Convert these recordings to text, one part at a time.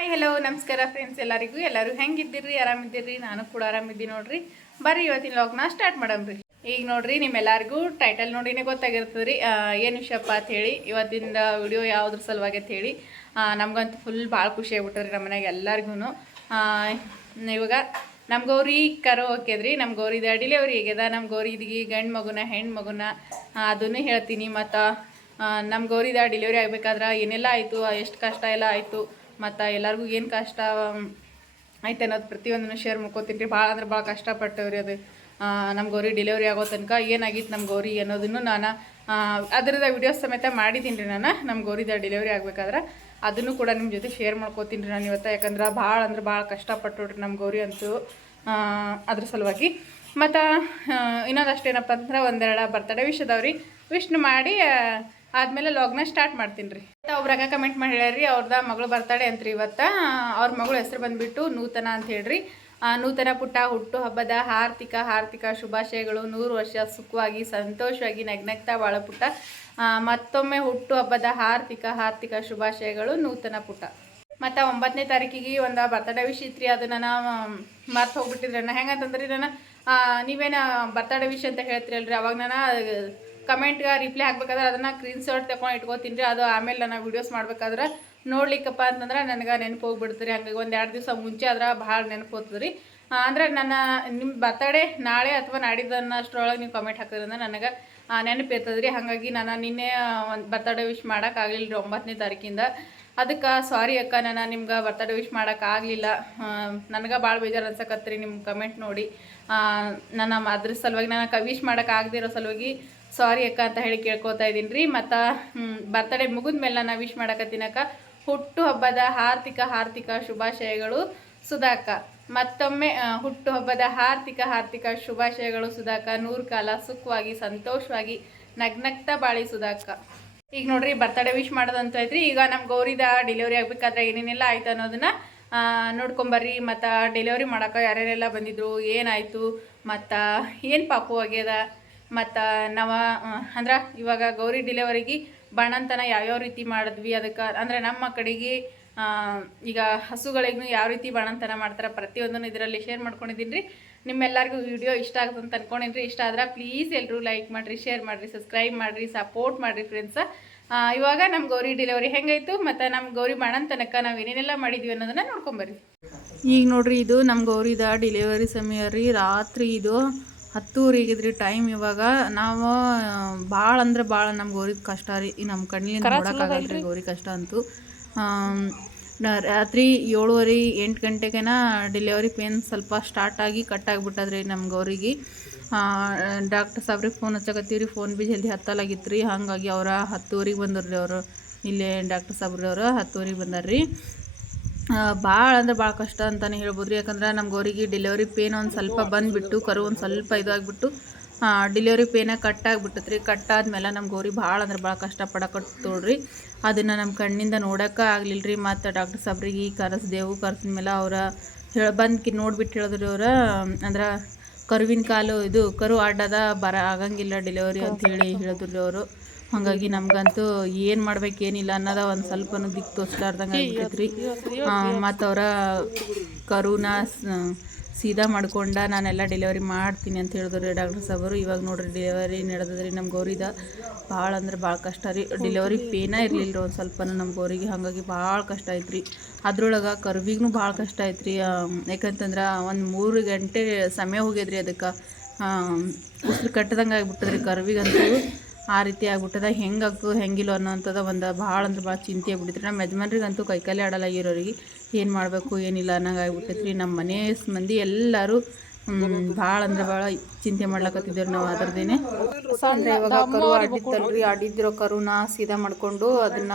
Hi hello ನಮಸ್ಕಾರ friends ಎಲ್ಲರಿಗೂ. ಎಲ್ಲರೂ ಹೆಂಗಿದ್ದೀರಿ? ಆರಾಮಿದ್ದೀರಿ? ನಾನು ಕೂಡ ಆರಾಮಿದ್ದೀನಿ ನೋಡ್ರಿ. ಬರ್ರಿ, ಇವತ್ತಿನ ಲಾಗ್ನ ಸ್ಟಾರ್ಟ್ ಮಾಡಮ್ರಿ ಈಗ ನೋಡ್ರಿ, ನಿಮ್ಮೆಲ್ಲರಿಗೂ ಟೈಟಲ್ ನೋಡಿನೇ ಗೊತ್ತಾಗಿರ್ತದೆ ರೀ ಏನು ವಿಷಯಪ್ಪ ಅಂತ ಹೇಳಿ ಇವತ್ತಿನ ವಿಡಿಯೋ ಯಾವುದ್ರ ಸಲುವಾಗಿ ಅಂತ ಹೇಳಿ. ನಮಗಂತೂ ಫುಲ್ ಭಾಳ ಖುಷಿ ಆಗ್ಬಿಟ್ಟವ್ರಿ ನಮ್ಮ ಮನೆಗೆ ಎಲ್ಲರಿಗೂ ಇವಾಗ ನಮ್ಮ ಗೌರಿ ಕರೋ ಹಾಕ್ಯದ್ರಿ ನಮ್ಮ ಗೌರಿದ ಡಿಲಿವರಿ ಹೇಗ್ಯದ? ನಮ್ಮ ಗೌರಿದಿಗೆ ಗಂಡು ಮಗುನ ಹೆಣ್ಣು ಮಗುನ ಅದನ್ನು ಹೇಳ್ತೀನಿ. ಮತ್ತು ನಮ್ಮ ಗೌರಿದ ಡೆಲಿವರಿ ಆಗಬೇಕಾದ್ರೆ ಏನೆಲ್ಲ ಆಯಿತು, ಎಷ್ಟು ಕಷ್ಟ ಎಲ್ಲ ಆಯಿತು ಮತ್ತು ಎಲ್ಲರಿಗೂ ಏನು ಕಷ್ಟ ಐತೆ ಅನ್ನೋದು ಪ್ರತಿಯೊಂದನ್ನು ಶೇರ್ ಮಾಡ್ಕೋತೀನಿ ರೀ. ಭಾಳ ಅಂದ್ರೆ ಭಾಳ ಕಷ್ಟಪಟ್ಟವ್ರಿ ಅದು. ನಮ್ಮ ಗೌರಿ ಡೆಲಿವರಿ ಆಗೋ ತನಕ ಏನಾಗಿತ್ತು ನಮ್ಮ ಗೌರಿ ಅನ್ನೋದನ್ನು ನಾನು ಅದರದ ವಿಡಿಯೋಸ್ ಸಮೇತ ಮಾಡಿದ್ದೀನಿ ರೀ ನಾನು. ನಮ್ಮ ಗೌರಿದ ಡೆಲಿವರಿ ಆಗಬೇಕಾದ್ರೆ ಅದನ್ನು ಕೂಡ ನಿಮ್ಮ ಜೊತೆ ಶೇರ್ ಮಾಡ್ಕೋತೀನಿ ರೀ ನಾನು ಇವತ್ತು. ಯಾಕಂದ್ರೆ ಭಾಳ ಅಂದ್ರೆ ಭಾಳ ಕಷ್ಟಪಟ್ಟು ನೋಡ್ರಿ ನಮ್ಮ ಗೌರಿ ಅಂತೂ ಅದ್ರ ಸಲುವಾಗಿ. ಮತ್ತು ಇನ್ನೊಂದಷ್ಟೇನಪ್ಪ ಅಂದ್ರೆ ಒಂದೆರಡು ಬರ್ತಡೇ ವಿಶ್ ಅದಾವ್ರಿ. ವಿಶ್ನ ಮಾಡಿ ಆದ್ಮೇಲೆ ಲಾಗ್ನ ಸ್ಟಾರ್ಟ್ ಮಾಡ್ತೀನಿ ರೀ. ಒಬ್ರಾಗ ಕಮೆಂಟ್ ಮಾಡಿ ಹೇಳ್ರಿ ಅವ್ರದ ಮಗಳು ಬರ್ತಾಳೆ ಅಂತ್ರಿ ಇವತ್ತು. ಅವ್ರ ಮಗಳು ಹೆಸರು ಬಂದ್ಬಿಟ್ಟು ನೂತನ ಅಂತ ಹೇಳ್ರಿ. ನೂತನ ಪುಟ್ಟ, ಹುಟ್ಟು ಹಬ್ಬದ ಹಾರ್ದಿಕ ಹಾರ್ದಿಕ ಶುಭಾಶಯಗಳು. ನೂರು ವರ್ಷ ಸುಖವಾಗಿ, ಸಂತೋಷವಾಗಿ, ನಗ್ನಗ್ತಾ ಬಾಳ ಪುಟ್ಟ. ಮತ್ತೊಮ್ಮೆ ಹುಟ್ಟು ಹಬ್ಬದ ಆರ್ಥಿಕ ಹಾರ್ದಿಕ ಶುಭಾಶಯಗಳು, ನೂತನ ಪುಟ್ಟ. ಮತ್ತು ಒಂಬತ್ತನೇ ತಾರೀಕಿಗೆ ಒಂದು ಬರ್ತಡೇ ವಿಶ್ ಇತ್ರಿ ಅದು ನಾನು ಮರ್ತು ಹೋಗ್ಬಿಟ್ಟಿದ್ರೆ ನಾನು ಹೆಂಗಂತಂದ್ರೆ ನಾನು? ನೀವೇನು ಬರ್ತಡೇ ವಿಶ್ ಅಂತ ಹೇಳ್ತೀರಲ್ರಿ, ಅವಾಗ ನಾನು ಕಮೆಂಟ್ಗೆ ರಿಪ್ಲೈ ಹಾಕ್ಬೇಕಾದ್ರೆ ಅದನ್ನು ಸ್ಕ್ರೀನ್ ಶಾಟ್ ತಗೊಂಡು ಇಟ್ಕೋತೀನಿ ರೀ. ಅದು ಆಮೇಲೆ ನಾನು ವೀಡಿಯೋಸ್ ಮಾಡ್ಬೇಕಾದ್ರೆ ನೋಡ್ಲಿಕ್ಕಪ್ಪ ಅಂತಂದ್ರೆ ನನಗೆ ನೆನಪು ಹೋಗ್ಬಿಡ್ತೀರಿ ಹಂಗಾಗಿ ಒಂದು ಎರಡು ದಿವಸ ಮುಂಚೆ ಆದ್ರೆ ಭಾಳ ನೆನಪು ಹೋಗ್ತದೆ ರೀ. ಅಂದ್ರೆ ನನ್ನ ನಿಮ್ಮ ಬರ್ತಡೇ ನಾಳೆ ಅಥವಾ ನಾಡಿದ್ದನ್ನಷ್ಟರೊಳಗೆ ನೀವು ಕಮೆಂಟ್ ಹಾಕಿದ್ರಿಂದ ನನಗೆ ನೆನಪು ಇರ್ತದೆ ರೀ. ಹಾಗಾಗಿ ನಾನು ನಿನ್ನೆ ಒಂದು ಬರ್ತಡೇ ವಿಶ್ ಮಾಡೋಕ್ಕಾಗಲಿಲ್ಲ ರೀ ಒಂಬತ್ತನೇ ತಾರೀಕಿಂದ. ಅದಕ್ಕೆ ಸಾರಿ ಅಕ್ಕ ನಾನು ನಿಮ್ಗೆ ಬರ್ತಡೇ ವಿಶ್ ಮಾಡೋಕ್ಕಾಗಲಿಲ್ಲ ನನಗೆ ಭಾಳ ಬೇಜಾರು ಅನ್ಸಕತ್ರಿ ನಿಮ್ಮ ಕಮೆಂಟ್ ನೋಡಿ. ನನ್ನ ನಾನು ಅದ್ರ ಸಲುವಾಗಿ ನಾನು ವಿಶ್ ಮಾಡೋಕ್ಕಾಗದಿರೋ ಸಲುವಾಗಿ ಸಾರಿ ಅಕ್ಕ ಅಂತ ಹೇಳಿ ಕೇಳ್ಕೊತಾ ಇದ್ದೀನಿ ರೀ ಮತ್ತು ಬರ್ತಡೇ ಮುಗಿದ ಮೇಲೆ ನಾನು ವಿಶ್ ಮಾಡಕತ್ತೀನಕ್ಕ ಹುಟ್ಟು ಹಬ್ಬದ ಹಾರ್ದಿಕ ಹಾರ್ದಿಕ ಶುಭಾಶಯಗಳು ಸುಧಾಕ ಮತ್ತೊಮ್ಮೆ ಹುಟ್ಟು ಹಬ್ಬದ ಹಾರ್ದಿಕ ಹಾರ್ದಿಕ ಶುಭಾಶಯಗಳು ಸುಧಾಕ ನೂರು ಕಾಲ ಸುಖವಾಗಿ, ಸಂತೋಷವಾಗಿ ನಗ್ನಗ್ತಾ ಬಾಳಿ ಸುಧಾಕ ಈಗ ನೋಡ್ರಿ ಬರ್ತಡೇ ವಿಶ್ ಮಾಡೋದಂತ ಐತ್ರಿ ಈಗ ನಮ್ಮ ಗೌರಿದ ಡೆಲಿವರಿ ಆಗ್ಬೇಕಾದ್ರೆ ಏನೇನೆಲ್ಲ ಆಯ್ತು ಅನ್ನೋದನ್ನ ನೋಡ್ಕೊಂಬರ್ರಿ. ಮತ್ತು ಡೆಲಿವರಿ ಮಾಡೋಕೆ ಯಾರ್ಯಾರೆಲ್ಲ ಬಂದಿದ್ರು, ಏನಾಯಿತು, ಮತ್ತು, ಏನು ಪಾಪು ಆಗ್ಯದ? ಮತ್ತು ನಾವು ಅಂದ್ರೆ ಇವಾಗ ಗೌರಿ ಡಿಲೆವರಿಗೆ ಬಾಣಂತನ ಯಾವ್ಯಾವ ರೀತಿ ಮಾಡಿದ್ವಿ ಅದಕ್ಕೆ, ಅಂದರೆ ನಮ್ಮ ಕಡೆಗೆ ಈಗ ಹಸುಗಳಿಗೂ ಯಾವ ರೀತಿ ಬಾಣಂತನ ಮಾಡ್ತಾರೆ ಪ್ರತಿಯೊಂದನ್ನು ಇದರಲ್ಲಿ ಶೇರ್ ಮಾಡ್ಕೊಂಡಿದ್ದೀನಿ ರೀ. ನಿಮ್ಮೆಲ್ಲರಿಗೂ ವಿಡಿಯೋ ಇಷ್ಟ ಆಗುತ್ತೆ ಅಂತ ಅನ್ಕೊಂಡಿನಿ ರೀ. ಇಷ್ಟ ಆದ್ರೆ ಪ್ಲೀಸ್ ಎಲ್ಲರೂ ಲೈಕ್ ಮಾಡಿರಿ ಶೇರ್ ಮಾಡಿರಿ ಸಬ್ಸ್ಕ್ರೈಬ್ ಮಾಡಿರಿ ಸಪೋರ್ಟ್ ಮಾಡಿರಿ ಫ್ರೆಂಡ್ಸ ಇವಾಗ ನಮ್ಮ ಗೌರಿ ಡೆಲಿವರಿ ಹೆಂಗಾಯ್ತು, ಮತ್ತು ನಮ್ಮ ಗೌರಿ ಬಾಣಂತನಕ ನಾವು ಏನೇನೆಲ್ಲ ಮಾಡಿದ್ವಿ ಅನ್ನೋದನ್ನು ನೋಡ್ಕೊಂಬರ್ರಿ ಈಗ ನೋಡ್ರಿ, ಇದು ನಮ್ಮ ಗೌರಿದ ಡಿಲೆವರಿ ಸಮಯ ರೀ. ರಾತ್ರಿ ಇದು ಹತ್ತೂವರೆಗಿದ್ರಿ ಟೈಮ್ ಇವಾಗ ನಾವು ಭಾಳ ಅಂದ್ರೆ ಭಾಳ ನಮ್ಗೆ ಗೌರಿದ ಕಷ್ಟ ರೀ. ನಮ್ಮ ಕಣ್ಣಿಂದ ನೋಡೋಕ್ಕಾಗಲ್ಲ ರೀ ಗೌರಿ ಕಷ್ಟ ಅಂತೂ. ರಾತ್ರಿ ಏಳುವರೆ ಎಂಟು ಗಂಟೆಗೆನ ಡೆಲಿವರಿ ಪೇನ್ ಸ್ವಲ್ಪ ಸ್ಟಾರ್ಟ್ ಆಗಿ ಕಟ್ ಆಗಿಬಿಟ್ಟದ್ರಿ ನಮ್ಮ ಗೌರಿಗೆ. ಡಾಕ್ಟರ್ ಸಾಬ್ರಿಗೆ ಫೋನ್ ಹಚ್ಚಕತ್ತೀವಿ ರೀ ಫೋನ್ ಭೀ ಜಲ್ದಿ ಹತ್ತಲಾಗಿತ್ತು ರೀ ಹಾಗಾಗಿ ಅವ್ರ ಬಂದರು ರೀ ಅವರು. ಇಲ್ಲೇ ಡಾಕ್ಟರ್ ಸಾಬ್ರಿ ಅವರು ಹತ್ತುವರೆಗೆ ಬಂದಾರ್ರಿ. ಭಾಳ ಅಂದ್ರೆ ಭಾಳ ಕಷ್ಟ ಅಂತಲೇ ಹೇಳ್ಬೋದು ರೀ ಯಾಕಂದ್ರೆ ನಮ್ಮ ಗೌರಿಗೆ ಡೆಲಿವರಿ ಪೇನ್ ಒಂದು ಸ್ವಲ್ಪ ಬಂದುಬಿಟ್ಟು, ಕರು ಒಂದು ಸ್ವಲ್ಪ ಇದಾಗ್ಬಿಟ್ಟು ಡೆಲಿವರಿ ಪೇನ ಕಟ್ ಆಗಿಬಿಟ್ಟತ್ರಿ. ಕಟ್ ಆದ್ಮೇಲೆ ನಮ್ಮ ಗೌರಿ ಭಾಳ ಅಂದ್ರೆ ಭಾಳ ಕಷ್ಟಪಡಕತ್ತೋಳ್ರಿ ಅದನ್ನು ನಮ್ಮ ಕಣ್ಣಿಂದ ನೋಡೋಕೆ ಆಗಲಿಲ್ಲ ರೀ ಮತ್ತು ಡಾಕ್ಟರ್ ಸಾಬ್ರಿಗೆ ಕರೆಸ್ದೇವು, ಕರೆಸಿದ ಮೇಲೆ ಅವರ ಹೇಳ, ಬಂದು ನೋಡ್ಬಿಟ್ಟು ಹೇಳಿದ್ರಿ ಅವ್ರ, ಅಂದ್ರೆ ಕರುವಿನ ಕಾಲು ಇದು, ಕರು ಅಡ್ಡದ ಬರ ಆಗಂಗಿಲ್ಲ ಡೆಲಿವರಿ ಅಂತ ಹೇಳಿ ಹೇಳಿದ್ರು ಅವರು. ಹಾಗಾಗಿ ನಮ್ಗಂತೂ ಏನು ಮಾಡ್ಬೇಕು ಏನಿಲ್ಲ ಅನ್ನೋದ ಒಂದು ಸ್ವಲ್ಪ ದಿಕ್ಕು ತೋರಿಸ್ಲಾರ್ದಂಗೆ ಆಗ್ಬಿಟ್ಟೈತ್ರಿ ಮತ್ತು ಅವರ ಕರುನ ಸೀದಾ ಮಾಡ್ಕೊಂಡ ನಾನೆಲ್ಲ ಡೆಲಿವರಿ ಮಾಡ್ತೀನಿ ಅಂತ ಹೇಳಿದ್ರು ರೀ ಡಾಕ್ಟರ್ ಸಾಬರು ಇವಾಗ ನೋಡ್ರಿ ಡೆಲಿವರಿ ನಡೆದ್ರಿ ನಮ್ಮ ಗೌರಿದ. ಭಾಳ ಅಂದ್ರೆ ಭಾಳ ಕಷ್ಟ ರೀ. ಡೆಲಿವರಿ ಪೇನ ಇರಲಿಲ್ಲ ರೀ ಒಂದು ಸ್ವಲ್ಪ ನಮ್ಮ ಗೌರಿಗೆ. ಹಾಗಾಗಿ ಭಾಳ ಕಷ್ಟ ಐತ್ರಿ. ಅದ್ರೊಳಗೆ ಕರ್ವಿಗೂ ಭಾಳ ಕಷ್ಟ ಆಯ್ತು ರೀ ಯಾಕಂತಂದ್ರೆ ಒಂದು ಮೂರು ಗಂಟೆ ಸಮಯ ಹೋಗ್ಯದ್ರಿ ಅದಕ್ಕೆ. ಉಸಿರು ಕಟ್ಟದಂಗೆ ಆಗ್ಬಿಟ್ಟದ್ರಿ ಕರ್ವಿಗಂತೂ. ಆ ರೀತಿ ಆಗ್ಬಿಟ್ಟದ. ಹೆಂಗೆ ಆಗ್ತದೆ ಹೆಂಗಿಲ್ಲ ಅನ್ನೋಂಥದ್ದು ಒಂದು ಭಾಳ ಅಂದ್ರೆ ಭಾಳ ಚಿಂತೆ ಆಗ್ಬಿಟ್ಟಿದ್ರಿ ನಮ್ಮ ಯಜಮಾನ್ರಿಗಂತೂ ಕೈಕಾಲೇ ಆಡಲಾಗಿರೋರಿಗೆ ಏನು ಮಾಡಬೇಕು, ಏನಿಲ್ಲ ಅನ್ನಂಗೆ ಆಗ್ಬಿಟ್ಟೈತ್ರಿ. ನಮ್ಮ ಮನೆ ಮಂದಿ ಎಲ್ಲರೂ ಭಾಳ ಅಂದ್ರೆ ಭಾಳ ಚಿಂತೆ ಮಾಡ್ಲಕತ್ತಿದ್ದೇವೆ ನಾವು ಅದರದೇನೆ ಅಂದ್ರೆ ಇವಾಗ ಕರು ಆಡಿದ್ದಲ್ರಿ ಆಡಿದ್ರೋ ಕರುನ ಸೀದಾ ಮಾಡ್ಕೊಂಡು ಅದನ್ನ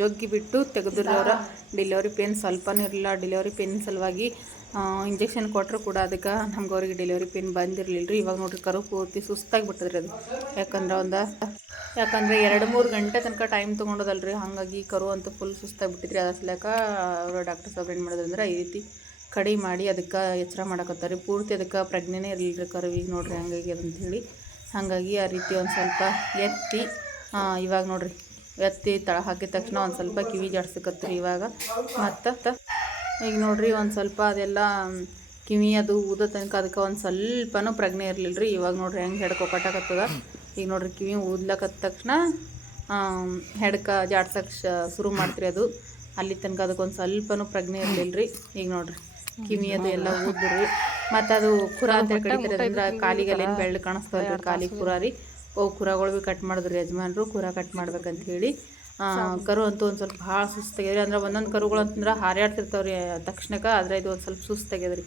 ಜೊಗ್ಗಿ ಬಿಟ್ಟು ತೆಗೆದ್ರಿ ಅವ್ರ ಡೆಲಿವರಿ ಪೇನ್ ಸ್ವಲ್ಪನೂ ಇರಲಿಲ್ಲ. ಡೆಲಿವರಿ ಪೇನ್ ಸಲುವಾಗಿ ಇಂಜೆಕ್ಷನ್ ಕೊಟ್ಟರು ಕೂಡ ಅದಕ್ಕೆ ನಮ್ಗೆ ಅವ್ರಿಗೆ ಡೆಲಿವರಿ ಪೇನ್ ಬಂದಿರಲಿಲ್ಲ ರೀ ಇವಾಗ ನೋಡ್ರಿ ಕರು ಪೂರ್ತಿ ಸುಸ್ತಾಗಿ ಬಿಟ್ಟದ್ರಿ ಅದು. ಯಾಕಂದ್ರೆ ಒಂದು, ಯಾಕಂದರೆ ಎರಡು ಮೂರು ಗಂಟೆ ತನಕ ಟೈಮ್ ತೊಗೊಂಡದಲ್ರಿ. ಹಾಗಾಗಿ ಕರು ಅಂತೂ ಫುಲ್ ಸುಸ್ತಾಗಿ ಬಿಟ್ಟಿದ್ರಿ. ಅದ್ರ ಸಲಕ ಅವರು ಡಾಕ್ಟರ್ ಸಾಹೇಬ್ ಏನು ಮಾಡೋದಂದ್ರೆ ಈ ರೀತಿ ಕಡಿ ಮಾಡಿ ಅದಕ್ಕೆ ಎಚ್ಚರ ಮಾಡಕತ್ತಾರೆ. ಪೂರ್ತಿ ಅದಕ್ಕೆ ಪ್ರಜ್ಞೆನೇ ಇರಲಿಲ್ಲ ರೀ ಕರುವಿಗೆ ನೋಡ್ರಿ ಹಂಗಾಗಿ ಹೇಳಿ ಹಾಗಾಗಿ ಆ ರೀತಿ ಒಂದು ಸ್ವಲ್ಪ ಎತ್ತಿ ಇವಾಗ ನೋಡ್ರಿ ಎತ್ತಿ ತಳ ಹಾಕಿದ ತಕ್ಷಣ ಒಂದು ಸ್ವಲ್ಪ ಕಿವಿ ಜಾಡ್ಸಕತ್ರಿ ಇವಾಗ. ಮತ್ತು ಈಗ ನೋಡ್ರಿ ಒಂದು ಸ್ವಲ್ಪ ಅದೆಲ್ಲ ಕಿವಿ ಅದು ಊದ ತನಕ ಅದಕ್ಕೆ ಒಂದು ಸ್ವಲ್ಪನೂ ಪ್ರಜ್ಞೆ ಇರಲಿಲ್ಲ ರೀ ಇವಾಗ ನೋಡ್ರಿ ಹೆಂಗೆ ಹೆಡ್ಕೊ ಕಟ್ಟಕತ್ತದ ಈಗ ನೋಡ್ರಿ ಕಿವಿ ಊದ್ಲಕ್ಕದ ತಕ್ಷಣ ಹೆಡ್ಕ ಜಾಡ್ಸಕ್ಕೆ ಶುರು ಮಾಡ್ತೀರಿ ಅದು. ಅಲ್ಲಿ ತನಕ ಅದಕ್ಕೆ ಒಂದು ಸ್ವಲ್ಪನೂ ಪ್ರಜ್ಞೆ ಇರಲಿಲ್ಲ ರೀ ಈಗ ನೋಡ್ರಿ ಕಿವಿ ಅದು ಎಲ್ಲ ಊದ್ರಿ ಮತ್ತು ಅದು ಕುರ ಅಂತ ಕಡಿತಾರೆ ಅಂದ್ರೆ ಕಾಲಿಗೆಲ್ಲ ಏನು ಬೆಳ್ಳು ಕಾಣಿಸ್ತಾವ್ರಿ ಕಾಲಿಗೆ ಕುರ ರೀ. ಓ, ಕುರಗಳು ಭೀ ಕಟ್ ಮಾಡಿದ್ರಿ ಯಜಮಾನ್ರು, ಕುರ ಕಟ್ ಮಾಡ್ಬೇಕಂತ ಹೇಳಿ. ಕರು ಅಂತೂ ಒಂದು ಸ್ವಲ್ಪ ಭಾಳ ಸುಸ್ತು ತೆಗೆದ್ರಿ. ಅಂದ್ರೆ ಒಂದೊಂದು ಕರುಗಳು ಅಂತಂದ್ರೆ ಹಾರ್ಯಾಡ್ತಿರ್ತಾವ್ರಿ ತಕ್ಷಣಕ್ಕೆ ಆದ್ರೆ ಇದು ಒಂದು ಸ್ವಲ್ಪ ಸುಸ್ತು ತೆಗೆದ್ರಿ.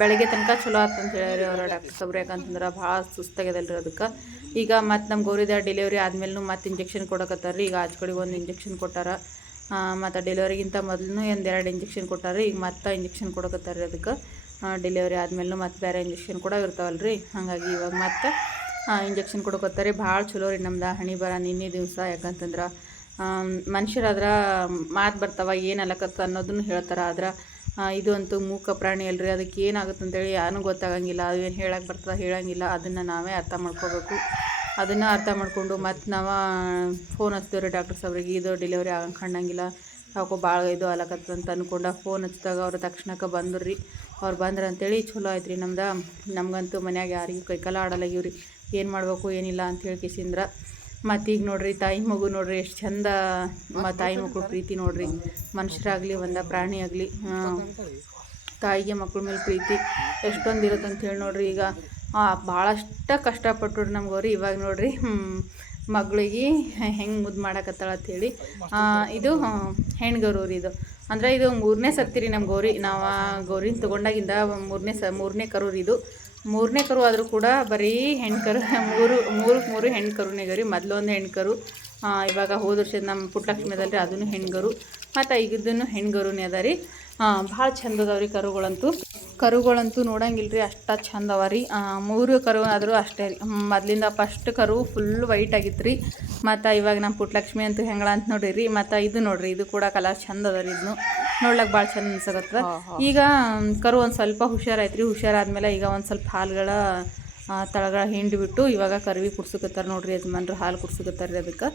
ಬೆಳಗ್ಗೆ ತನಕ ಚಲೋ ಆತಂತ ಹೇಳಿರಿ ಅವ್ರ ಡಾಕ್ಟರ್ ಸಾಬ್ರು. ಯಾಕಂತಂದ್ರೆ ಭಾಳ ಸುಸ್ತು ತೆಗೆದಲ್ರಿ ಅದಕ್ಕೆ ಈಗ ಮತ್ತು ನಮ್ಮ ಗೌರಿದ ಡೆಲಿವರಿ ಆದ್ಮೇಲೂ ಮತ್ತೆ ಇಂಜೆಕ್ಷನ್ ಕೊಡಕತ್ತಾರ ಈಗ ಆಚೆ ಕಡೆ ಒಂದು ಇಂಜೆಕ್ಷನ್ ಕೊಟ್ಟಾರ. ಮತ್ತು ಡೆಲಿವರಿಗಿಂತ ಮೊದಲು ಒಂದು ಎರಡು ಇಂಜೆಕ್ಷನ್ ಕೊಟ್ಟಾರ ಈಗ ಮತ್ತೆ ಇಂಜೆಕ್ಷನ್ ಕೊಡಕತ್ತಾರ ರೀ ಅದಕ್ಕೆ ಡೆಲಿವರಿ ಆದ್ಮೇಲೂ ಮತ್ತೆ ಬೇರೆ ಇಂಜೆಕ್ಷನ್ ಕೂಡ ಇರ್ತಾವಲ್ರಿ. ಹಾಗಾಗಿ ಇವಾಗ ಮತ್ತೆ ಇಂಜೆಕ್ಷನ್ ಕೊಡಕತ್ತಾರೆ ಭಾಳ ಚಲೋ ರೀ ನಮ್ದು ಹಣಿ ಬರ ನಿನ್ನೆ ದಿವಸ. ಯಾಕಂತಂದ್ರೆ ಮನುಷ್ಯರಾದ್ರೆ ಮಾತು ಬರ್ತಾವ, ಏನು ಅಲ್ಲಕತ್ತ ಅನ್ನೋದನ್ನು ಹೇಳ್ತಾರೆ. ಆದ್ರೆ ಇದು ಅಂತೂ ಮೂಕ ಪ್ರಾಣಿ ಅಲ್ರಿ, ಅದಕ್ಕೆ ಏನಾಗುತ್ತೆ ಅಂತೇಳಿ ಯಾರೂ ಗೊತ್ತಾಗಂಗಿಲ್ಲ. ಅದು ಏನು ಹೇಳಕ್ಕೆ ಬರ್ತದೆ ಹೇಳಂಗಿಲ್ಲ. ಅದನ್ನು ನಾವೇ ಅರ್ಥ ಮಾಡ್ಕೋಬೇಕು. ಅದನ್ನು ಅರ್ಥ ಮಾಡಿಕೊಂಡು ಮತ್ತು ನಾವು ಫೋನ್ ಹಚ್ತೇವೆ ರೀ ಡಾಕ್ಟರ್ ಸಾಬ್ರಿಗೆ ಇದು ಡೆಲಿವರಿ ಆಗಂಗೆ ಕಾಣಂಗಿಲ್ಲ. ಯಾಕೋ ಭಾಳ ಇದು ಅಲಕತ್ತ ಅಂತ ಅಂದ್ಕೊಂಡು ಫೋನ್ ಹಚ್ಚಿದಾಗ ಅವ್ರು ತಕ್ಷಣಕ್ಕೆ ಬಂದರು. ರೀ ಅವ್ರು ಬಂದ್ರೆ ಅಂತೇಳಿ ಚಲೋ ಆಯ್ತು ರೀ ನಮ್ದು, ನಮಗಂತೂ ಮನ್ಯಾಗ ಯಾರಿಗೂ ಕೈಕಾಲ ಆಡಲಾಗಿವ್ರಿ ಏನು ಮಾಡಬೇಕು, ಏನಿಲ್ಲ ಅಂತ ಹೇಳಿ ಕಿಸಿಂದ್ರ. ಮತ್ತು ಈಗ ನೋಡ್ರಿ, ತಾಯಿ ಮಗು ನೋಡ್ರಿ, ಎಷ್ಟು ಚಂದ ತಾಯಿ ಮಕ್ಕಳು ಪ್ರೀತಿ ನೋಡ್ರಿ. ಮನುಷ್ಯರಾಗಲಿ, ಒಂದ ಪ್ರಾಣಿ ಆಗಲಿ ತಾಯಿಗೆ ಮಕ್ಕಳ ಮೇಲೆ ಪ್ರೀತಿ ಎಷ್ಟೊಂದು ಇರುತ್ತೆ ಅಂತ ಹೇಳಿ ನೋಡ್ರಿ ಈಗ. ಭಾಳಷ್ಟ ಕಷ್ಟಪಟ್ಟು ನಮ್ಮ ಗೌರಿ ಇವಾಗ ನೋಡ್ರಿ ಮಗಳಿಗೆ ಹೆಂಗೆ ಮುದ್ದು ಮಾಡಕತ್ತಾಳ ಅಂಥೇಳಿ ಇದು ಹೆಣ್ಗರು ರೀ ಇದು. ಅಂದ್ರೆ ಇದು ಮೂರನೇ ಸತ್ತಿರಿ ನಮ್ಮ ಗೌರಿ. ನಾವು ಗೌರಿನ ತೊಗೊಂಡಾಗಿಂದ ಮೂರನೇ ಸ, ಮೂರನೇ ಕರೂರಿ ಇದು. ಮೂರನೇ ಕರು ಆದರೂ ಕೂಡ ಬರೀ ಹೆಣ್ಕರು, ಮೂರು ಮೂರು ಮೂರು ಹೆಣ್ಣು ಕರುನೇ ರೀ ಮೊದಲೊಂದು ಹೆಣ್ಕರು ಇವಾಗ ಹೋದ ವರ್ಷದ ನಮ್ಮ ಪುಟ್ಟಲಕ್ಷ್ಮಿದಲ್ರಿ ಅದನ್ನು ಹೆಣ್ಗರು. ಮತ್ತು ಈಗಿದ್ದನ್ನು ಹೆಣ್ಗರುನೇ ಅದ ರೀ. ಭಾಳ ಚಂದ ಅದಾವ ರೀ ಕರುಗಳಂತೂ. ಕರುಗಳಂತೂ ನೋಡಂಗಿಲ್ಲ ರೀ ಅಷ್ಟು ಚಂದ ಅವ ರೀ. ಮೂರು ಕರು ಆದರೂ ಅಷ್ಟೇ ರೀ. ಮೊದಲಿಂದ ಫಸ್ಟ್ ಕರು ಫುಲ್ ವೈಟ್ ಆಗಿತ್ತು ರೀ. ಮತ್ತು ಇವಾಗ ನಮ್ಮ ಪುಟ್ಟಲಕ್ಷ್ಮಿ ಅಂತೂ ಹೆಂಗಳ ಅಂತ ನೋಡ್ರಿ ಮತ್ತು ಇದು ನೋಡ್ರಿ, ಇದು ಕೂಡ ಕಲರ್ ಚಂದ ಅದ ರೀ ಇದನ್ನು ನೋಡ್ಲಕ್ಕೆ ಭಾಳ ಚಂದ ಅನ್ಸಕತ್ತದ. ಈಗ ಕರು ಒಂದು ಸ್ವಲ್ಪ ಹುಷಾರಾಯ್ತು ರೀ ಹುಷಾರಾದ್ಮೇಲೆ ಈಗ ಒಂದು ಸ್ವಲ್ಪ ಹಾಲುಗಳ ತಳಗಳ ಹಿಂಡಿಬಿಟ್ಟು ಇವಾಗ ಕರ್ವಿ ಕುಡ್ಸಕತ್ತಾರ ನೋಡ್ರಿ ಯಜಮಾನ್ರು ಹಾಲು ಕುಡ್ಸಕತ್ತಾರ ರೀ ಅದಕ್ಕೆ.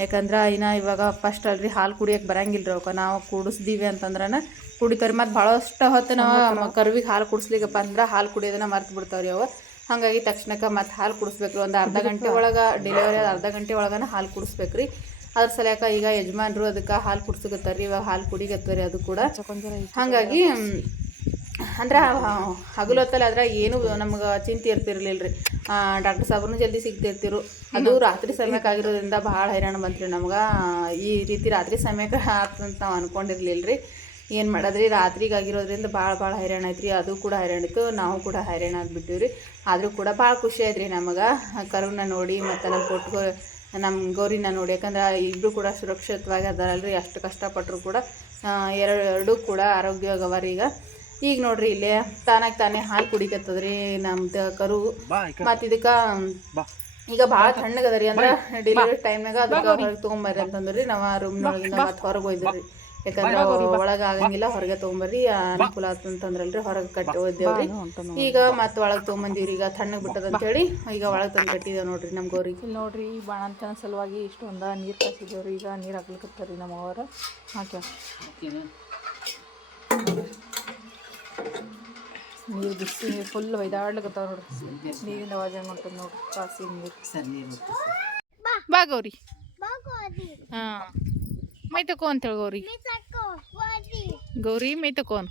ಯಾಕಂದ್ರೆ ಇನ್ನು ಇವಾಗ ಫಸ್ಟ್ ಅಲ್ರಿ ಹಾಲು ಕುಡಿಯೋಕೆ ಬರಂಗಿಲ್ಲ ರೀ ಅವಕ್ಕೆ ನಾವು ಕುಡಿಸ್ದೀವಿ ಅಂತಂದ್ರನ ಕುಡಿತಾರೆ ಮತ್ತು ಭಾಳಷ್ಟು ಹೊತ್ತು ನಾವು ಕರ್ವಿಗೆ ಹಾಲು ಕುಡಿಸ್ಲಿಕ್ಕಪ್ಪ ಅಂದ್ರೆ ಹಾಲು ಕುಡಿಯೋದನ್ನ ಮರ್ತು ಬಿಡ್ತಾವ್ರಿ ಅವು ಹಾಗಾಗಿ ತಕ್ಷಣಕ್ಕೆ ಮತ್ತೆ ಹಾಲು ಕುಡಿಸ್ಬೇಕು ಒಂದು ಅರ್ಧ ಗಂಟೆ ಒಳಗೆ ಡೆಲಿವರಿ ಅರ್ಧ ಗಂಟೆ ಒಳಗನ ಹಾಲು ಕುಡಿಸ್ಬೇಕು ರೀ ಅದ್ರ ಸಲಕ ಈಗ ಯಜಮಾನ್ರು ಅದಕ್ಕೆ ಹಾಲು ಕುಡ್ಸಕತ್ತಾರ ರೀ ಇವಾಗ ಹಾಲು ಕುಡಿಗತ್ತರಿ ಅದು ಕೂಡ. ಹಾಗಾಗಿ ಅಂದ್ರ ಹಗಲೊತ್ತಲ್ಲಿ ಆದ್ರೆ ಏನು ನಮ್ಗೆ ಚಿಂತೆ ಇರ್ತಿರ್ಲಿಲ್ಲ ರೀ ಡಾಕ್ಟರ್ ಸಾಬ್ರು ಜಲ್ದಿ ಸಿಗ್ತಿರ್ತಿರು. ಅದು ರಾತ್ರಿ ಸಮಯಕ್ಕೆ ಆಗಿರೋದ್ರಿಂದ ಭಾಳ ಹೈರಾಣ ಬಂತ್ರಿ ನಮ್ಗೆ. ಈ ರೀತಿ ರಾತ್ರಿ ಸಮಯಕ್ಕೆ ಆಗ್ತಂತ ನಾವು ಅನ್ಕೊಂಡಿರ್ಲಿಲ್ಲ ರೀ ಏನು ಮಾಡೋದ್ರಿ ರಾತ್ರಿಗೆ ಆಗಿರೋದ್ರಿಂದ ಭಾಳ ಭಾಳ ಹೈರಾಣ ಐತ್ರಿ. ಅದು ಕೂಡ ಹೈರಾಣ ಇತ್ತು ನಾವು ಕೂಡ ಹೈರಾಣ ಆಗಿಬಿಟ್ಟಿವಿ ರೀ ಆದರೂ ಕೂಡ ಭಾಳ ಖುಷಿ ಆಯ್ತು ರೀ ನಮಗೆ ಕರುನ ನೋಡಿ ಮತ್ತು ನಮ್ಮ ಕೊಟ್ಟು ನಮ್ಮ ಗೌರಿನ ನೋಡಿ ಯಾಕಂದ್ರೆ ಇಬ್ಬರು ಕೂಡ ಸುರಕ್ಷಿತವಾಗಿ ಅದಾರಲ್ರಿ ಅಷ್ಟು ಕಷ್ಟಪಟ್ಟರು ಕೂಡ ಎರಡು ಎರಡೂ ಕೂಡ ಆರೋಗ್ಯವಾಗಿ ಅವ ಈಗ. ಈಗ ನೋಡ್ರಿ ಇಲ್ಲೇ ತಾನಾಗ್ ತಾನೇ ಹಾಲು ಕುಡಿಕತ್ತದ್ರಿ ನಮ್ದು ಕರು. ಮತ್ತು ಇದಕ್ಕೆ ಈಗ ಭಾಳ ತಣ್ಣಗದ ರೀ ಅಂದ್ರೆ ಡೆಲಿವರಿ ಟೈಮ್ನಾಗ ಅದಕ್ಕೆ ಅವ್ರಿಗೆ ತೊಗೊಂಬರ್ರಿ ಅಂತಂದ್ರಿ ನಾವು ರೂಮ್ನೊಳಗಿಂದ ಮತ್ತೆ ಹೊರಗೆ ಹೋಯ್ದ್ರಿ ಯಾಕಂದ್ರೆ ಒಳಗೆ ಆಗಂಗಿಲ್ಲ ಹೊರಗೆ ತೊಗೊಂಬರ್ರಿ ಅನುಕೂಲ ಆತಂತಂದ್ರಲ್ರಿ ಹೊರಗೆ ಕಟ್ಟಿ ಒದ್ದೇವ್ರಿ ಈಗ ಮತ್ತೆ ಒಳಗೆ ತೊಗೊಂಬಂದಿವ್ರಿ ಈಗ ತಣ್ಣಗೆ ಬಿಟ್ಟದ ಅಂತೇಳಿ ಈಗ ಒಳಗೆ ತಂದು ಕಟ್ಟಿದ್ದೇವೆ ನೋಡ್ರಿ ನಮ್ಮ ಗೌರಿಗೆ ಇಲ್ಲಿ ನೋಡ್ರಿ ಬಾಣಂತನ ಸಲುವಾಗಿ ಇಷ್ಟೊಂದ ನೀರು ಕಾಸಿದೇವ್ರಿ ಈಗ ನೀರು ಹಾಕ್ಲಿಕ್ಕೆ ನಮ್ಮ ಅವರ ಹಾಕ ನೀರು ಬಿಸಿ ನೀರು ಫುಲ್ ಒಯ್ದಾಡ್ಲಿಕತ್ತಾವ ನೋಡ್ರಿ. ನೀರಿಂದ ಅವಾಜ್ ಹೆಂಗೆ ಹೊಂಟದ ನೋಡ್ರಿ ಕಾಸಿ ನೀರು. ಬಾ ಗೌರಿ. ಹಾಂ. ಮೈ ತಕೋ ಅಂತೇಳಿ ಗೌರಿ. ಗೌರಿ. ಮೈ ತಕೋನ್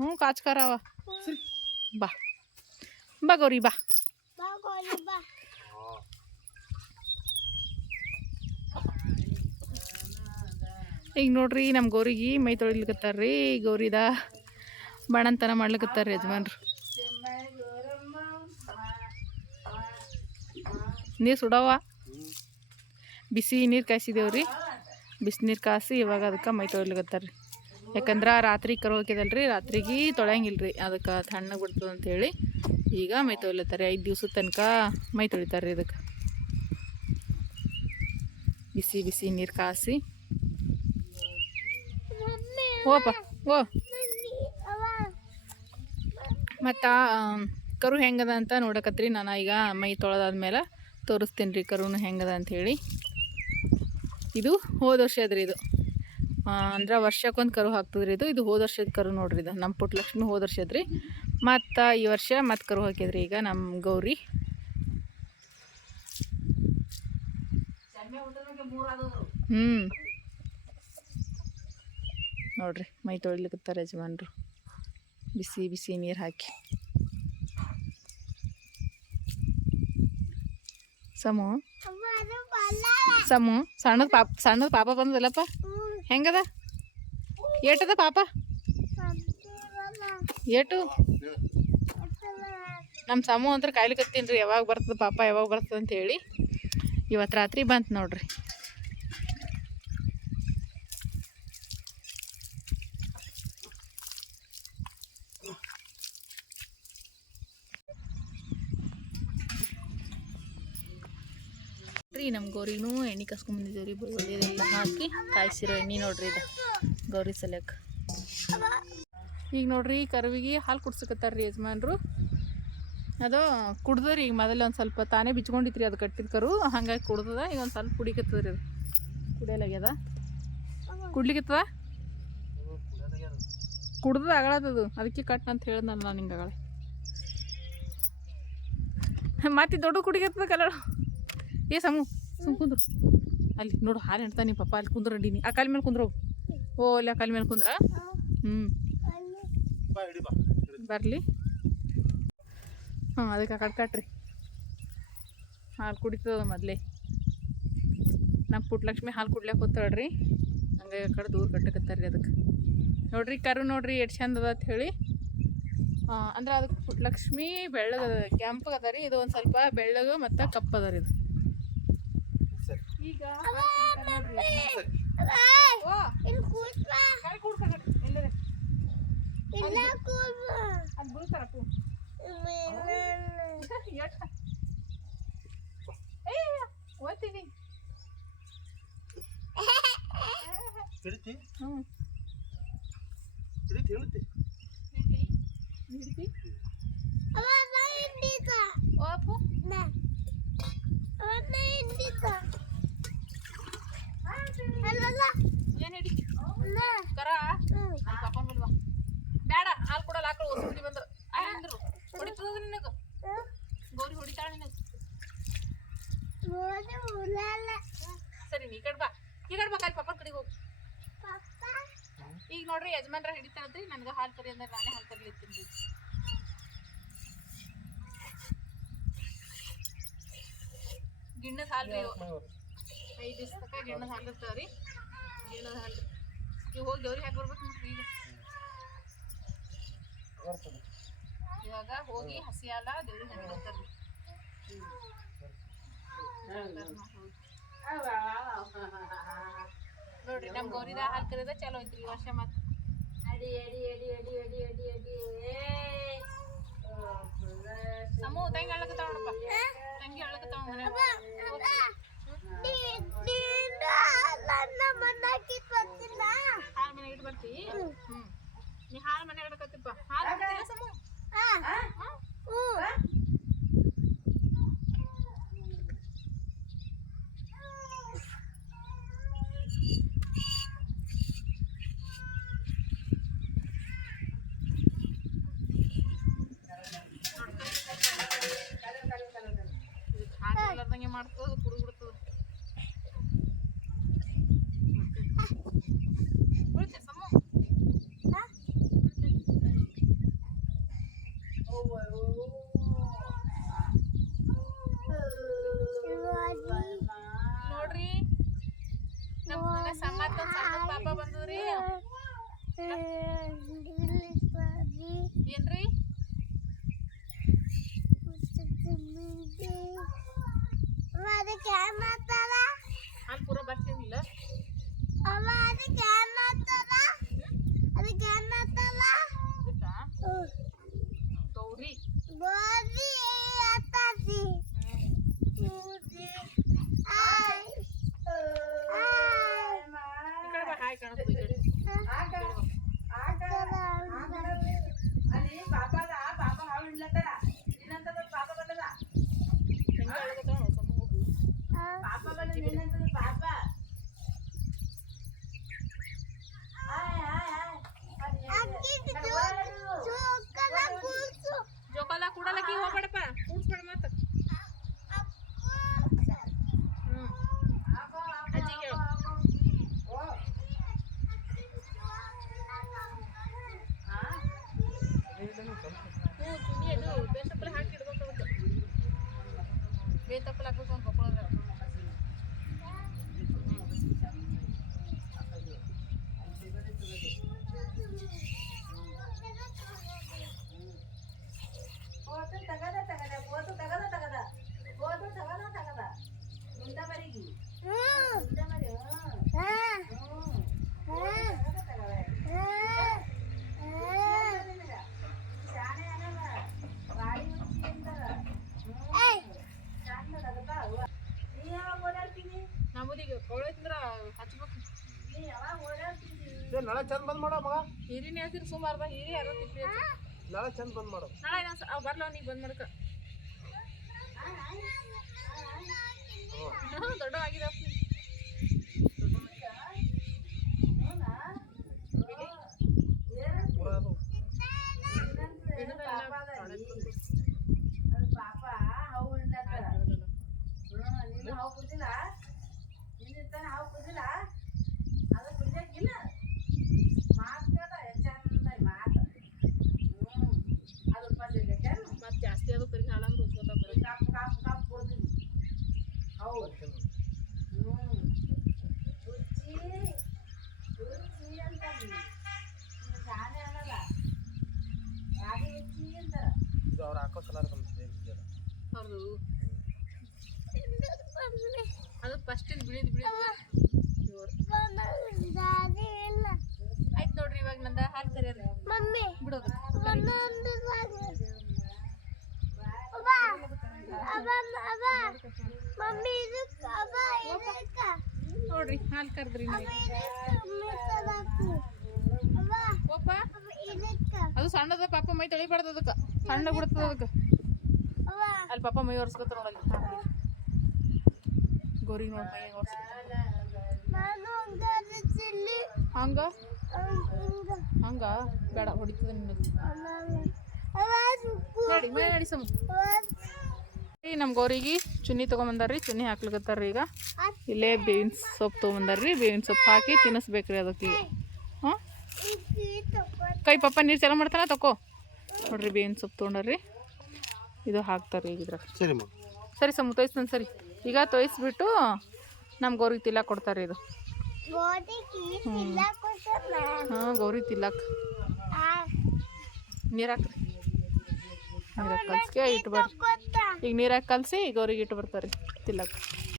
ಹ್ಞೂ ಕಾಚ್ಕರವ ಬಾ. ಬಾ ಗೌರಿ ಬಾ. ಈಗ ನೋಡ್ರಿ ನಮ್ಮ ಗೌರಿಗೆ ಮೈ ತೊಳಿಲಿಕತ್ತಾರ್ರೀ. ಗೌರಿದ ಬಾಣಂತನ ಮಾಡ್ಲಿಕತ್ತಾರ ಯಜಮಾನ್ರು. ನೀರು ಸುಡವ? ಬಿಸಿ ನೀರು ಕಾಯಿಸಿದೇವ್ರಿ. ಬಿಸಿನೀರು ಕಾಯಿಸಿ ಇವಾಗ ಅದಕ್ಕೆ ಮೈ ತೊಳಿಲಿಗತ್ತಾರ ರೀ ಯಾಕಂದ್ರೆ ರಾತ್ರಿ ಕರು ರೀ ರಾತ್ರಿಗೆ ತೊಳೆಯಂಗಿಲ್ಲ ರೀ ಅದಕ್ಕೆ ತಣ್ಣಗೆ ಬಿಡ್ತದೆ ಅಂತೇಳಿ ಈಗ ಮೈ ತೊಳಿಲತ್ತಾರೆ. ಐದು ದಿವ್ಸದ ತನಕ ಮೈ ತೊಳಿತಾರೆ ರೀ ಇದಕ್ಕೆ. ಬಿಸಿ ಬಿಸಿ ನೀರು ಕಾಸಿ ಓಪ ಓ ಮತ್ತು ಕರು ಹೆಂಗದ ಅಂತ ನೋಡಕತ್ರಿ. ನಾನು ಈಗ ಮೈ ತೊಳೆದಾದ್ಮೇಲೆ ತೋರಿಸ್ತೀನಿ ರೀ ಕರುನು ಹೆಂಗದ ಅಂಥೇಳಿ. ಇದು ಹೋದ ವರ್ಷದ್ರಿ ಇದು. ಅಂದ್ರೆ ವರ್ಷಕ್ಕೊಂದು ಕರು ಹಾಕ್ತದ್ರಿ ಇದು. ಇದು ಹೋದ ವರ್ಷದ ಕರು ನೋಡ್ರಿ ಇದು. ನಮ್ಮ ಪುಟ್ಟಲಕ್ಷ್ಮಿ ಹೋದ ವರ್ಷದ್ರಿ ಮತ್ತು ಈ ವರ್ಷ ಮತ್ತೆ ಕರು ಹಾಕಿದ್ರಿ ಈಗ ನಮ್ಮ ಗೌರಿ. ಹ್ಞೂ ನೋಡ್ರಿ ಮೈ ತೊಳಿಲಿಕ್ಕೆ ಯಜಮಾನ್ರು. ಬಿಸಿ ಬಿಸಿ ನೀರು ಹಾಕಿ. ಸಮು. ಸಮು ಸಣ್ಣದ ಪಾಪ ಸಣ್ಣದ ಪಾಪ ಬಂದದಲ್ಲಪ್ಪ? ಹೆಂಗದ? ಏಟದ ಪಾಪ? ಏಟು? ನಮ್ಮ ಸಮು ಅಂದ್ರೆ ಕಾಯ್ಲಿಕತ್ತೀನಿ ರೀ ಯಾವಾಗ ಬರ್ತದ ಪಾಪ ಯಾವಾಗ ಬರ್ತದ ಅಂತ ಹೇಳಿ. ಇವತ್ತು ರಾತ್ರಿ ಬಂತು ನೋಡ್ರಿ. ರೀ ನಮ್ಮ ಗೌರಿನೂ ಎಣ್ಣೆ ಕಸ್ಕೊಂಬಂದಿದ್ದೀವಿ ರೀ ಬೆಳ್ಳುಳ್ಳಿದೆಲ್ಲ ಹಾಕಿ ಕಾಯಿಸಿರೋ ಎಣ್ಣೆ ನೋಡ್ರಿ ಇದು, ಗೌರಿ ಸಲಕ್ ಈಗ ನೋಡ್ರಿ ಕರುವಿಗೆ ಹಾಲು ಕುಡ್ಸಕತ್ತಾರ ರೀ ಯಜಮಾನ್ರು. ಅದು ಕುಡ್ದರಿ ಈಗ ಮೊದಲು ಒಂದು ಸ್ವಲ್ಪ ತಾನೇ ಬಿಚ್ಕೊಂಡಿತ್ರಿ ಅದು ಕಟ್ಟಿದ ಕರು. ಹಂಗಾಗಿ ಕುಡ್ದದ, ಈಗ ಒಂದು ಸ್ವಲ್ಪ ಕುಡಿಕತ್ತದ ರೀ ಅದು. ಕುಡಿಯಲಾಗ್ಯದ? ಕುಡ್ಲಿಕತ್ತದ ಕುಡ್ದು ಅಗಳದದು ಅದಕ್ಕೆ ಕಟ್ ಅಂತ ಹೇಳ್ದಲ್ಲ ನಾನು ಹಿಂಗೆ ಮತ್ತೆ ದೊಡ್ಡ ಕುಡಿಕತ್ತದ ಕಲರ್ ಏ ಸಮು ಸುಮ್ ಕುಂದ್ರು. ಅಲ್ಲಿ ನೋಡು ಹಾಲು ಹೆಣ್ತಾ ನಿಮ್ಮ ಪಪ್ಪ ಅಲ್ಲಿ ಕುಂದ್ರ ಅಡಿನಿ ಆ ಕಾಲ ಮೇಲೆ ಕುಂದ್ರು ಓ ಅಲ್ಲಿ ಆ ಕಾಲಿ ಮೇಲೆ ಕುಂದ್ರ? ಹ್ಞೂ ಬರಲಿ. ಹಾಂ ಅದಕ್ಕೆ ಆ ಕಡೆ ಕಟ್ರಿ. ಹಾಲು ಕುಡಿತದ ಮೊದಲೇ. ನಮ್ಮ ಪುಟ್ಲಕ್ಷ್ಮಿ ಹಾಲು ಕುಡ್ಲಿಕ್ಕೆ ಹೋಗ್ತಾಳ್ರಿ ಹಂಗಾಗಿ ಆ ಕಡೆ ದೂರ ಕಟ್ಟಕತ್ತಾರ್ರಿ ಅದಕ್ಕೆ ನೋಡ್ರಿ ಕರು ನೋಡ್ರಿ ಎಷ್ಟು ಚಂದ ಅದ ಅಂತ ಹೇಳಿ. ಅಂದ್ರೆ ಅದಕ್ಕೆ ಪುಟ್ಲಕ್ಷ್ಮಿ ಬೆಳ್ಳಗದ ಕೆಂಪಗದ ಅದ ರೀ ಇದು ಒಂದು ಸ್ವಲ್ಪ ಬೆಳ್ಳಗ ಮತ್ತು ಕಪ್ಪದ ರೀ ಇದು. ಈಗ ಓದ್ತೀನಿ. ಹಿಡಿತಿ ಹ್ಞೂ ಹಿಡಿತಿ ಹಿಡಿತಿ ಹಿಡ್ಲಿ ಹಿಡ್ತಿ. ಓ ಅಪ್ಪು ಏನು ಹಿಡಿ ಕರ? ಪಾಪನ್ ಬಿಲ್ವಾ ಬೇಡ ಹಾಲು ಕೊಡಲ್ಲ ಆಕಳು ಹೊಸ ಬಂದ್ರು. ಅಂದ್ರು. ಹೊಡಿತದ ನಿನಗೆ? ಗೌರಿ ಹೊಡಿತಾಳ ನಿನಗೆ? ಸರಿ ನೀ ಈ ಕಡೆ ಬಾ. ಈ ಕಡೆ ಬಾ ಕಾಲಿ ಪಾಪನ ಕಡೆಗೆ ಹೋಗು. ಈಗ ನೋಡ್ರಿ ಯಜಮಾನ್ರ ಹಿಡಿತಾರದ್ರಿ ನನಗೆ ಹಾಲು ಕರಿ ಅಂದ್ರೆ ನಾನೇ ಹಾಲು ಕರಿ ರೀ. ಗಿಣ್ಣದ ಹಾಲು ರೀ ತನಕ ಗಿಣ್ಣದ ಹಾಲು ಇರ್ತಾವ ರೀ ಗಿಣ್ಣದ ಇವಾಗ ರೀ ಹೋಗಿ ಗೌರಿ ಹಾಕಿ ಬರ್ಬೇಕು ಈಗ? ಇವಾಗ ಹೋಗಿ ಹಸಿ ಹಾಲ ದೇವ್ರಿಗೆ ಹಾಕಿ ಬರ್ತಾರ್ರಿ ನೋಡ್ರಿ ನಮ್ ಗೌರಿದ ಹಾಲು ಕರೆದ ಚಲೋ ಐತ್ರಿ ಈ ವರ್ಷ ಮತ್ತ ಸಮೂ ತಂಗಿ ಅಳಕತ್ತಾವ ನೋಡಪ್ಪ ತಂಗಿ ಅಳಕತ್ತಾವ ಮನೆ ಹಾಲು ಮನೆಗೆ ಇಟ್ಟು ಬರ್ತಿ? ನೀ ಹಾಲು ಇಡಕತ್ತಿಪ್ಪ ಹಾ. ಹಾ? ಹಾ? ಹಾಲು ಇರ್ಲಾರ್ದಂಗೆ ಮಾಡ್ತದ ಕುಡಿ ಬಿಡ್ತದ ಬೀಳ್ತೆ ಸಮೂ ನೋಡ್ರಿ ನಮ್ಮ ಮನೆ ಸಮ್ಮತ್ತ ಪಾಪ ಬಂದದ್ರಿ? ಏನ್ರಿ? ಅದಕ್ಕೆ ಏನ್ ಮಾಡ್ತಾರ ಹಾಲು ಪೂರ ಬರ್ತಿರ್ಲಿಲ್ಲ? ಅವ ಅದಕ್ಕೆ ಏನ್ ಮಾಡ್ತಾರ ಅದಕ್ಕೆ ಏನ್ ಮಾಡ್ತಾರ ಇದಕ್ಕ ಗೌರಿ ಗೋಧಿ ಅತ್ತಾಸಿ ಗೋಧಿ ಆಯ್ ಆಯ್ ಈ ಕಡೆ ಬಾ ಹಾಯ್ ಕಾಣಿಸ್ತು ಈ ಕಡೆ ಹೆಂಗೆ ಹೇಳ್ಬೇಕ ನೋಡು, ಸಣ್ಣ ಹುಡ್ಗ. ಚೋಕಲ ಕೂಸು ಜೋಕಾಲ ಕೂಡಲಕ್ಕಿ ಹೋಗ್ಬೇಡಪ್ಪ ಕೂಡ್ಸ್ಬೇಡ ಮತ್ತೆ ಹ್ಞೂ ಅಜ್ಜಿಗೆ ಹೇಳು ಹ್ಞೂ ಚುನಿ ಅದು ಬೇಸಪ್ಪಲೆ ಹಾಕಿ ಇಡ್ಬೇಕು ಅದಕ್ಕೆ ಬೇತಪ್ಪಲೆ ಹಾಕ್ಬೇಕು ಏ ನಳ ಚಂದ ಬಂದ್ ಮಾಡೋ ಮಗ. ಹಿರಿನ ಹೆಸರು ಸುಮಾರು ಹಿರಿ ಯಾರೋ ತಿಪ್ಪಿ ನಾಳೆ ಚಂದ ಬಂದ್ ಮಾಡೋ. ನಾಳೆ ಇನ್ನೊಂದು ಅವ್ ಬರ್ಲ ನೀ ಬಂದ್ ಮಾಡ್ಕ. ದೊಡ್ಡ ಆಗಿದೆ ಪೂರ ಅದು ಮತ್ತೆ ಜಾಸ್ತಿ ಅದು ಕರಿ ಹಾಲಂದ್ರೆ ಉಸ್ಕೋತಾವ ಇದು ಅವ್ರು ಹಾಕೋ ಕಲರ್ ಬಂದಿದೆ ಹೌದು ಅದು ಫಸ್ಟ್ ಬಿಳಿದ್ ಬಿಳಿದ್ ಆಯ್ತು ನೋಡ್ರಿ ಇವಾಗ ನಂದ ಹಾಲು ಕರಿಯೋದು ಮಮ್ಮಿ ಬಿಡೋದು ಒಂದೊಂದು ಅಬ್ಬ ಅಬ್ಬ ಅಬ್ಬ ಮಮ್ಮಿ ಇದಕ್ಕೆ ಅಬ್ಬ ಇದಕ್ಕೆ ನೋಡ್ರಿ ಹಾಲು ಕರೆದ್ರಿ ಅದು ಸಣ್ಣದ ಪಾಪ ಮೈ ತೊಳಿಬಾರ್ದು ಅದಕ್ಕೆ. ಸಣ್ಣ ಬಿಡ್ತದ ಅದಕ್ಕೆ. ಅಲ್ಲಿ ಪಾಪ ಮೈ ಒರೆಸ್ಕೊತ ನೋಡಲ್ಲಿ ಗೋರಿ ನೋಡಿ ಮೈ ಒರೆಸ್ಕೊತ ಹಂಗ. ಹಂಗ? ಬೇಡ ಹೊಡಿತದೆ ಸುಕ್ಕು ನಡಿ ನಡಿ ಸಮ ನಮ್ಮ ಗೋರಿಗೆ ಚುನ್ನಿ ತೊಗೊಂಬಂದಾರ್ರಿ ಚುನ್ನಿ ಹಾಕ್ಲಿಕತ್ತಾರ್ರಿ ಈಗ. ಇಲ್ಲೇ ಬೇವಿನ ಸೊಪ್ಪು ತೊಗೊಂಬಂದಾರ್ರಿ ಬೇವಿನ ಸೊಪ್ಪು ಹಾಕಿ ತಿನ್ನಿಸ್ಬೇಕ್ರಿ ಅದಕ್ಕೆ ಈಗ. ಹಾಂ ಕೈ ಪಪ್ಪ ನೀರು ಚಲೋ ಮಾಡ್ತಾನ ತಕೋ. ನೋಡ್ರಿ ಬೇವಿನ ಸೊಪ್ಪು ತೊಗೊಂಡಾರ್ರಿ. ಇದು ಹಾಕ್ತಾರ್ರಿ ಈಗ ಇದ್ರಾಗ. ಸರಿ ಮಗ ಸರಿ ಸಮ ತೋಯಿಸ್ತಾನೆ ಸರಿ. ಈಗ ತೋಯಿಸ್ಬಿಟ್ಟು ನಮ್ಮ ಗೌರಿಗೆ ತಿಲ್ಲಾಕ್ ಕೊಡ್ತಾರೆ ಇದು ಹ್ಞೂ ಗೌರಿ ಕೊಟ್ಟನ ಹಾಂ ಹಾಕ್ರಿ ನೀರಾಗ ಕಲ್ಸ್ಕೆ ಇಟ್ಟು ಬರ್ರಿ ಈಗ ನೀರಾಗ ಕಲಸಿ ಅವ್ರಿಗೆ ಇಟ್ಟು ಬರ್ತಾರೆ. ತಿಲ್ಲಕ್